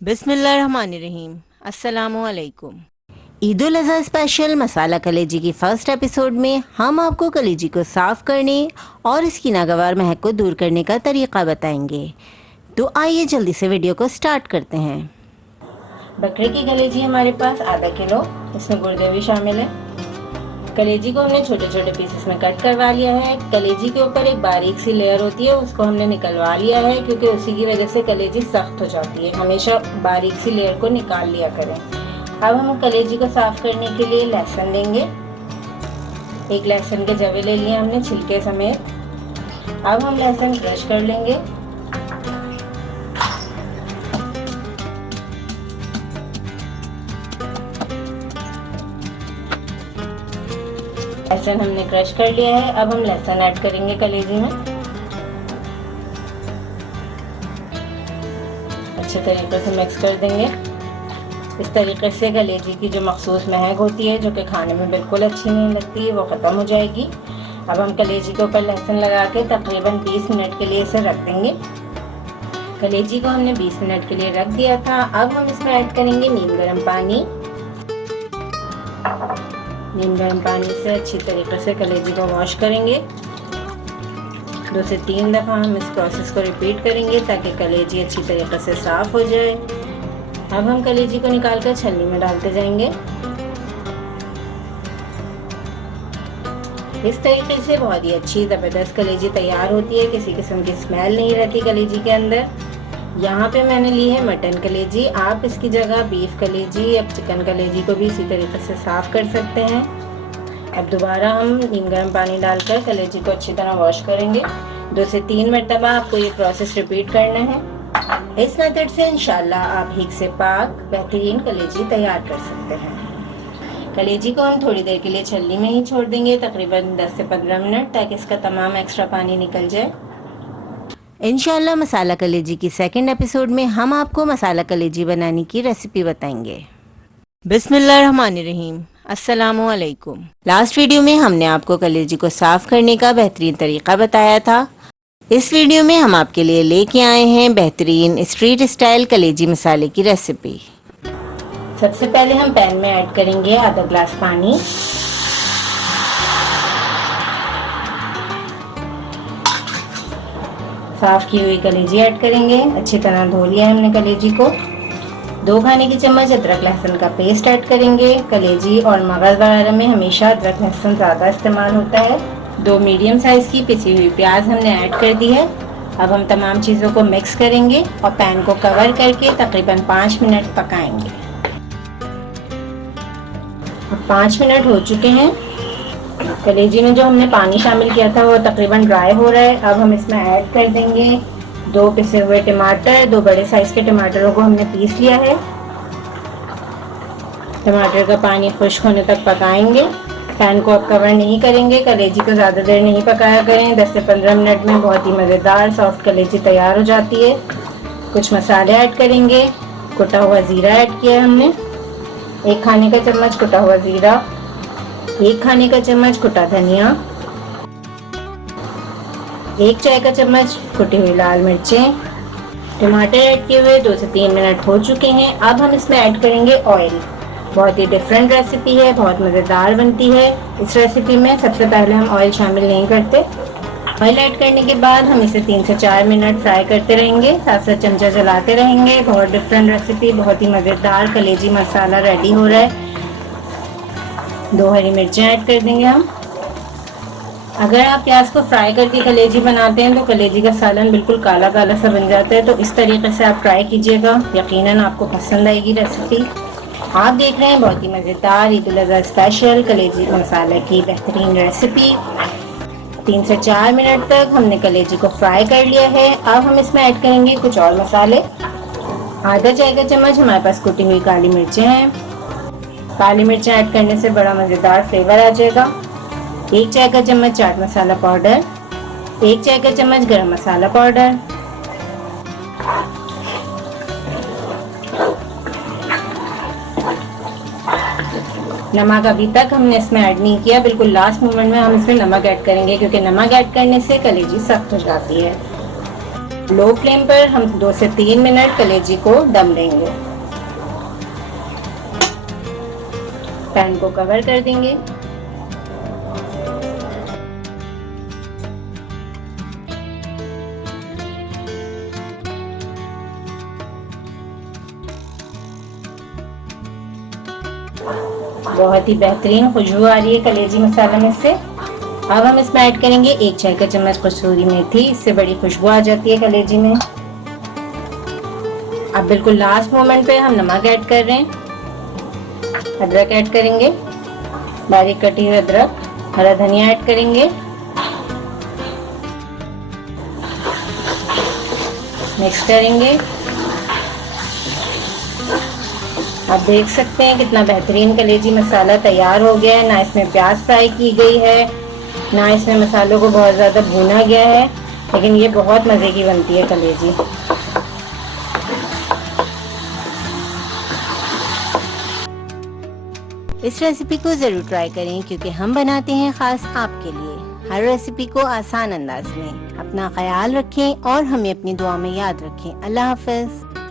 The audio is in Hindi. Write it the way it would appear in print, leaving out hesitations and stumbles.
बिस्मिल्लाहिर्रहमानिर्रहीम। अस्सलामुअलैकुम। ईद उल अज़हा स्पेशल मसाला कलेजी की फर्स्ट एपिसोड में हम आपको कलेजी को साफ़ करने और इसकी नागवार महक को दूर करने का तरीक़ा बताएंगे। तो आइए जल्दी से वीडियो को स्टार्ट करते हैं। बकरे की कलेजी हमारे पास आधा किलो, इसमें गुर्दे भी शामिल है। कलेजी को हमने छोटे छोटे पीसेस में कट करवा लिया है। कलेजी के ऊपर एक बारीक सी लेयर होती है, उसको हमने निकलवा लिया है क्योंकि उसी की वजह से कलेजी सख्त हो जाती है। हमेशा बारीक सी लेयर को निकाल लिया करें। अब हम कलेजी को साफ करने के लिए लहसुन लेंगे। एक लहसुन के जवे ले लिए हमने छिलके समेत। अब हम लहसुन क्रश कर लेंगे। लहसुन हमने क्रश कर लिया है। अब हम लहसुन ऐड करेंगे कलेजी में। अच्छे तरीके से मिक्स कर देंगे। इस तरीके से कलेजी की जो मखसूस महक होती है, जो कि खाने में बिल्कुल अच्छी नहीं लगती, वो ख़त्म हो जाएगी। अब हम कलेजी के ऊपर लहसुन लगा के तकरीबन 20 मिनट के लिए इसे रख देंगे। कलेजी को हमने 20 मिनट के लिए रख दिया था। अब हम इसमें ऐड करेंगे नीम गर्म पानी। नीम गर्म पानी से अच्छी तरीके से कलेजी को वॉश करेंगे। 2 से 3 दफ़ा हम इस प्रोसेस को रिपीट करेंगे ताकि कलेजी अच्छी तरीके से साफ़ हो जाए। अब हम कलेजी को निकाल कर छलनी में डालते जाएंगे। इस तरीके से बहुत ही अच्छी ज़बरदस्त कलेजी तैयार होती है। किसी किस्म की स्मेल नहीं रहती कलेजी के अंदर। यहाँ पे मैंने ली है मटन कलेजी। आप इसकी जगह बीफ कलेजी या चिकन कलेजी को भी इसी तरीके से साफ़ कर सकते हैं। अब दोबारा हम नीम गर्म पानी डालकर कलेजी को अच्छी तरह वॉश करेंगे। 2 से 3 मरतबा आपको ये प्रोसेस रिपीट करना है। इस मेथड से इंशाल्लाह आप ठीक से पाक बेहतरीन कलेजी तैयार कर सकते हैं। कलेजी को हम थोड़ी देर के लिए छलनी में ही छोड़ देंगे, तकरीबन 10 से 15 मिनट, ताकि इसका तमाम एक्स्ट्रा पानी निकल जाए। इंशाल्लाह मसाला कलेजी की सेकंड एपिसोड में हम आपको मसाला कलेजी बनाने की रेसिपी बताएंगे। बिस्मिल्लाहिर्रहमानिर्रहीम। अस्सलामुअलैकुम। लास्ट वीडियो में हमने आपको कलेजी को साफ़ करने का बेहतरीन तरीक़ा बताया था। इस वीडियो में हम आपके लिए लेके आए हैं बेहतरीन स्ट्रीट स्टाइल कलेजी मसाले की रेसिपी। सबसे पहले हम पैन में ऐड करेंगे आधा ग्लास पानी। साफ़ की हुई कलेजी ऐड करेंगे। अच्छी तरह धो लिया है हमने कलेजी को। 2 खाने की चम्मच अदरक लहसुन का पेस्ट ऐड करेंगे। कलेजी और मगज़ वगैरह में हमेशा अदरक लहसुन ज़्यादा इस्तेमाल होता है। 2 मीडियम साइज़ की पिसी हुई प्याज हमने ऐड कर दी है। अब हम तमाम चीज़ों को मिक्स करेंगे और पैन को कवर करके तकरीबन 5 मिनट पकाएंगे। अब 5 मिनट हो चुके हैं। कलेजी में जो हमने पानी शामिल किया था वो तकरीबन ड्राई हो रहा है। अब हम इसमें ऐड कर देंगे 2 पिसे हुए टमाटर। 2 बड़े साइज के टमाटरों को हमने पीस लिया है। टमाटर का पानी खुश्क होने तक पकाएंगे। पैन को अब कवर नहीं करेंगे। कलेजी को ज़्यादा देर नहीं पकाया करें। 10 से 15 मिनट में बहुत ही मज़ेदार सॉफ्ट कलेजी तैयार हो जाती है। कुछ मसाले ऐड करेंगे। कुटा हुआ ज़ीरा ऐड किया है हमने। 1 खाने का चम्मच कुटा हुआ ज़ीरा, 1 खाने का चम्मच कुटा धनिया, 1 चाय का चम्मच कुटी हुई लाल मिर्चें। टमाटर ऐड किए हुए 2 से 3 मिनट हो चुके हैं। अब हम इसमें ऐड करेंगे ऑयल। बहुत ही डिफरेंट रेसिपी है, बहुत मज़ेदार बनती है। इस रेसिपी में सबसे पहले हम ऑयल शामिल नहीं करते। ऑयल ऐड करने के बाद हम इसे 3 से 4 मिनट फ्राई करते रहेंगे, साथ साथ चमचा चलाते रहेंगे। बहुत डिफरेंट रेसिपी, बहुत ही मज़ेदार कलेजी मसाला रेडी हो रहा है। 2 हरी मिर्चें ऐड कर देंगे हम। अगर आप प्याज को फ्राई करके कलेजी बनाते हैं तो कलेजी का सालन बिल्कुल काला काला सा बन जाता है। तो इस तरीके से आप ट्राई कीजिएगा, यकीनन आपको पसंद आएगी रेसिपी। आप देख रहे हैं बहुत ही मज़ेदार ईद उल अज़हा स्पेशल कलेजी मसाले की बेहतरीन रेसिपी। 3 से 4 मिनट तक हमने कलेजी को फ्राई कर लिया है। अब हम इसमें ऐड करेंगे कुछ और मसाले। आधा चाय का चम्मच हमारे पास कुटी हुई काली मिर्चें हैं। काली मिर्चें ऐड करने से बड़ा मज़ेदार फ्लेवर आ जाएगा। 1 चाय का चम्मच चाट मसाला पाउडर, 1 चाय का चम्मच गरम मसाला पाउडर, नमक अभी तक हमने इसमें ऐड नहीं किया, बिल्कुल लास्ट मोमेंट में हम इसमें नमक ऐड करेंगे क्योंकि नमक ऐड करने से कलेजी सख्त हो जाती है। लो फ्लेम पर हम 2 से 3 मिनट कलेजी को दम देंगे। पैन को कवर कर देंगे। बहुत ही बेहतरीन खुशबू आ रही है कलेजी मसाला में से। अब हम इसमें ऐड करेंगे 1 चाय का चम्मच कसूरी मेथी। इससे बड़ी खुशबू आ जाती है कलेजी में। अब बिल्कुल लास्ट मोमेंट पे हम नमक ऐड कर रहे हैं। अदरक ऐड करेंगे, बारीक कटी हुई अदरक। हरा धनिया ऐड करेंगे। मिक्स करेंगे। आप देख सकते हैं कितना बेहतरीन कलेजी मसाला तैयार हो गया है। ना इसमें प्याज फ्राई की गई है, ना इसमें मसालों को बहुत ज़्यादा भुना गया है, लेकिन ये बहुत मज़े की बनती है कलेजी। इस रेसिपी को ज़रूर ट्राई करें क्योंकि हम बनाते हैं ख़ास आपके लिए। हर रेसिपी को आसान अंदाज में। अपना ख्याल रखें और हमें अपनी दुआ में याद रखें। अल्लाह हाफ़िज़।